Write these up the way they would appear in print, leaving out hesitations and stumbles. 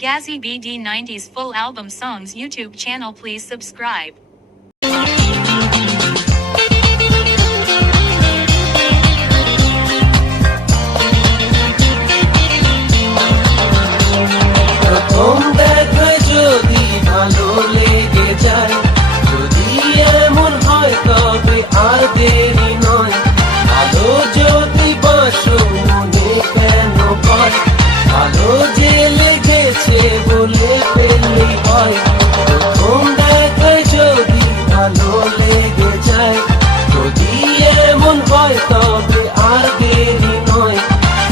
Gazzy BD90's full album songs YouTube channel. Please subscribe. প্রথম দেখা যদি ভালো লেগে যায়, যদি এমন হয় তবে আর দেরি নয়। ভালো যদি বাসো মনে কেন পায়, ভালো যে লেগেছে বলে ফেললেই হয়। প্রথম দেখায় যদি ভালো লেগে যায়, যদি এমন হয় তবে আর দেরি নয়।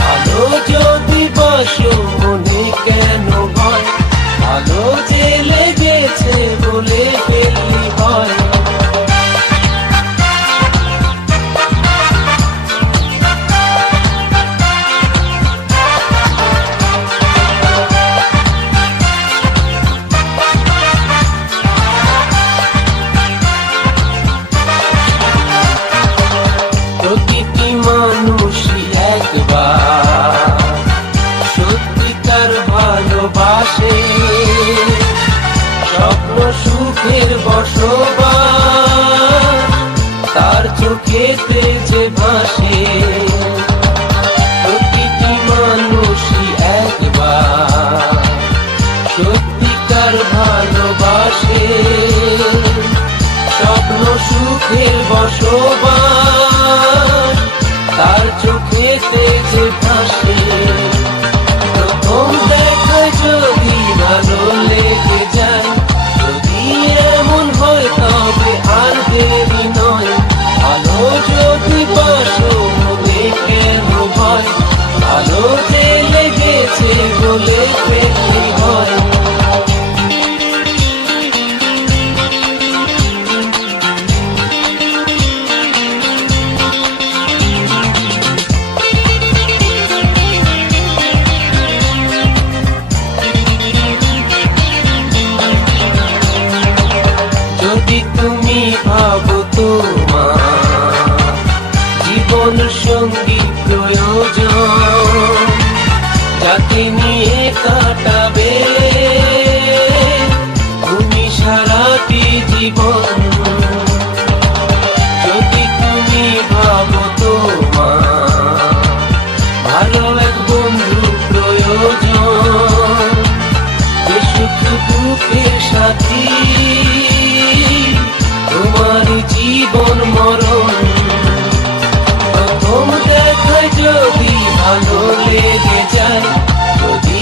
ভালো যদি বাসো মনে কেন হয়, ভালো যে লেগেছে বলে ফেললেই হয়। প্রতিটি মানুষই একবার সত্যিকার ভালোবাসে, স্বপ্ন সুখের বসবাস তার চোখেতে যে ভাসে। প্রতিটি মানুষই একবার সত্যিকার ভালোবাসে, স্বপ্ন সুখের বসবাস তার চোখেতে যে ভাসে। প্রথম দেখায় যদি ভালো লেগে যায়, যদি এমন হয় তবে আর দেরি নয়। ভালো যদি বাসো মনে কেন হয়, ভালো যে লেগেছে বলে ফেললেই হয়। যদি তুমি ভাবো তোমার জীবন সঙ্গী প্রয়োজন, যাকে নিয়ে কাটাবে তুমি সারাটি জীবন। যদি তুমি ভাবো তোমার ভালো এক বন্ধু প্রয়োজন, যে সুখ দুঃখের সাথী তোমার জীবন মরণ। প্রথম দেখায় যদি ভালো লেগে যায়, যদি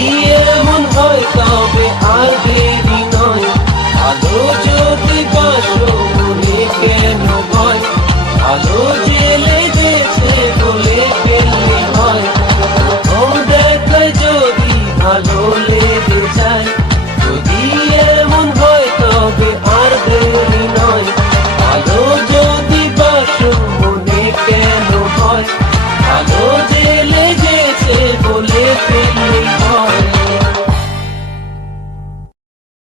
এমন হয় তবে আর দেরি নয়। ভালো যদি বাসো মনে কেন হয়, ভালো যে